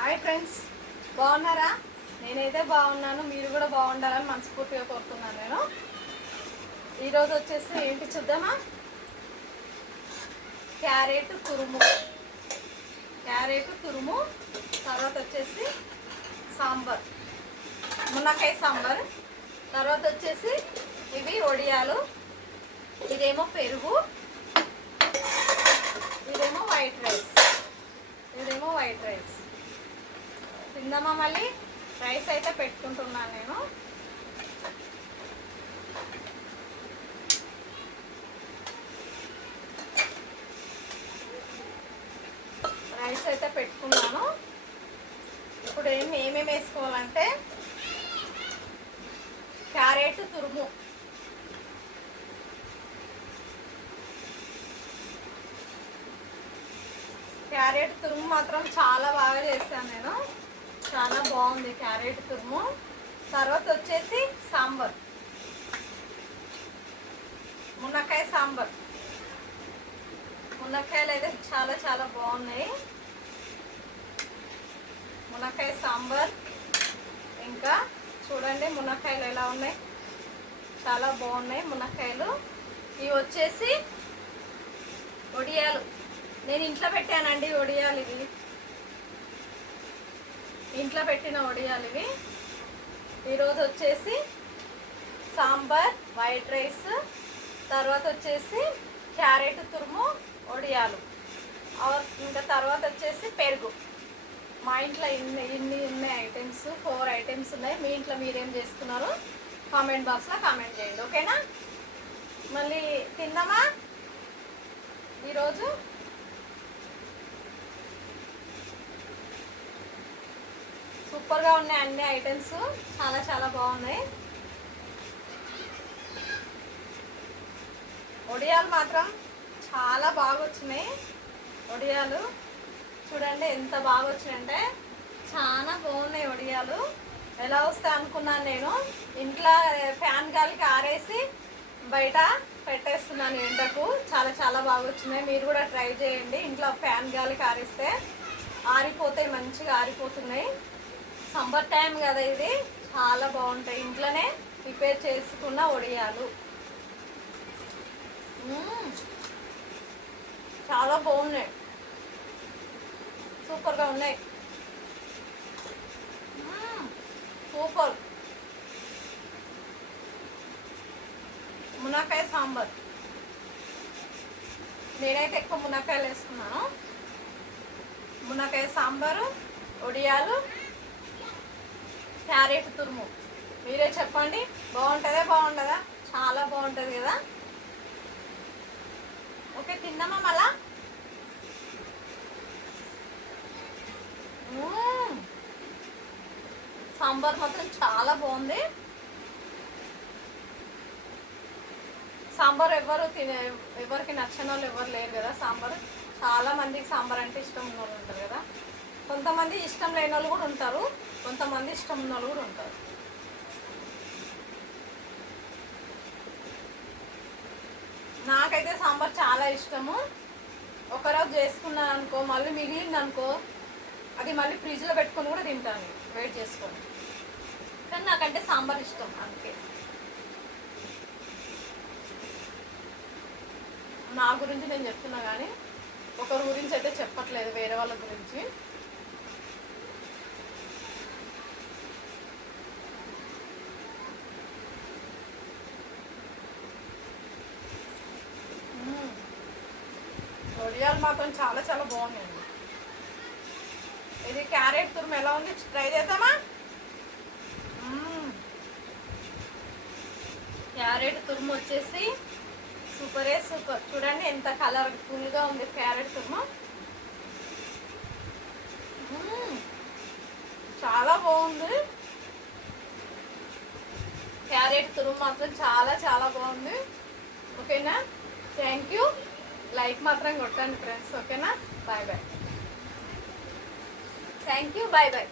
Hi friends, బాగున్నారా? నేనైతే బాగున్నాను. మీరు కూడా బాగుండాలని మనస్ఫూర్తిగా కోరుతున్నాను. నేను ఈరోజు వచ్చేసి ఏంటి చూద్దామా? క్యారెట్ తురుము, తర్వాత వచ్చేసి సాంబార్, మునక్కాయ సాంబార్, తర్వాత వచ్చేసి ఇవి వడియాలు, ఇదేమో పెరుగు, ఇదేమో వైట్ రైస్. తిందామా? మళ్ళీ రైస్ అయితే పెట్టుకుంటున్నాను నేను. రైస్ అయితే పెట్టుకున్నాను. ఇప్పుడు ఏమేమి వేసుకోవాలంటే క్యారెట్ తురుము, మాత్రం చాలా బాగా చేస్తాను నేను. చాలా బాగుంది క్యారెట్ తురుము. తర్వాత వచ్చేసి సాంబార్, మునక్కాయ సాంబార్. మునక్కాయలు అయితే చాలా చాలా బాగున్నాయి. మునక్కాయ సాంబార్. ఇంకా చూడండి మునక్కాయలు ఎలా ఉన్నాయి, చాలా బాగున్నాయి మునక్కాయలు. ఇవి వచ్చేసి వడియాలు. నేను ఇంట్లో పెట్టానండి వడియాలు. ఇవి ఇంట్లో పెట్టిన వడియాలు ఇవి. ఈరోజు వచ్చేసి సాంబార్, వైట్ రైస్, తర్వాత వచ్చేసి క్యారెట్ తురుము, వడియాలు, ఇంకా తర్వాత వచ్చేసి పెరుగు. మా ఇంట్లో ఇన్ని ఉన్నాయి ఐటమ్స్, 4 ఐటమ్స్ ఉన్నాయి. మీ ఇంట్లో మీరేం చేసుకున్నారో కామెంట్ బాక్స్లో కామెంట్ చేయండి, ఓకేనా? మళ్ళీ తిందామా? ఈరోజు సూపర్గా ఉన్నాయి అన్ని ఐటమ్స్, చాలా చాలా బాగున్నాయి. వడియాలు మాత్రం చాలా బాగా వచ్చినాయి. వడియాలు చూడండి ఎంత బాగా వచ్చినాయంటే చాలా బాగున్నాయి వడియాలు. ఎలా వస్తాయి అనుకున్నాను నేను. ఇంట్లో ఫ్యాన్ గాలికి ఆరేసి బయట పెట్టేస్తున్నాను ఎండకు. చాలా చాలా బాగా వచ్చినాయి. మీరు కూడా ట్రై చేయండి. ఇంట్లో ఫ్యాన్ గాలికి ఆరేస్తే ఆరిపోతాయి, మంచిగా ఆరిపోతున్నాయి. సమ్మర్ టైం కదా, ఇది చాలా బాగుంటాయి. ఇంట్లోనే ప్రిపేర్ చేసుకున్న వడియాలు చాలా బాగున్నాయి, సూపర్గా ఉన్నాయి. సూపర్. మునక్కాయ సాంబార్. నేనైతే ఎక్కువ మునక్కాయలు వేసుకున్నాను. మునక్కాయ సాంబారు, వడియాలు, క్యారెట్ తురుము. మీరే చెప్పండి, బాగుంటుందా? చాలా బాగుంటుంది కదా. ఓకే, తిందామా మళ్ళా? సాంబార్ మాత్రం చాలా బాగుంది. సాంబార్ ఎవరికి నచ్చని వాళ్ళు ఎవరు లేరు కదా. సాంబార్ చాలా మందికి సాంబార్ అంటే ఇష్టం ఉన్న వాళ్ళు ఉంటారు కదా. కొంతమంది ఇష్టం లేని వాళ్ళు కూడా ఉంటారు, కొంతమంది ఇష్టం ఉన్న వాళ్ళు కూడా ఉంటారు. నాకైతే సాంబార్ చాలా ఇష్టము. ఒకరోజు చేసుకున్నాను అనుకో, మళ్ళీ మిగిలింది అనుకో, అది మళ్ళీ ఫ్రిడ్జ్లో పెట్టుకొని కూడా తింటాను వెయిట్ చేసుకొని. కానీ నాకంటే సాంబార్ ఇష్టం, అందుకే. నా గురించి నేను చెప్తున్నా కానీ ఒకరి గురించి అయితే చెప్పట్లేదు, వేరే వాళ్ళ గురించి. వడియాలు మాత్రం చాలా చాలా బాగున్నాయండి. ఇది క్యారెట్ తురుము ఎలా ఉంది ట్రై చేద్దామా? క్యారెట్ తురుము వచ్చేసి సూపరే సూపర్. చూడండి ఎంత కలర్ఫుల్గా ఉంది క్యారెట్ తురుము. చాలా బాగుంది. క్యారెట్ తురుము మాత్రం చాలా చాలా బాగుంది. ఓకేనా? Thank you. లైక్ మాత్రం కొట్టండి ఫ్రెండ్స్, ఓకేనా? Bye bye. Thank you, bye bye.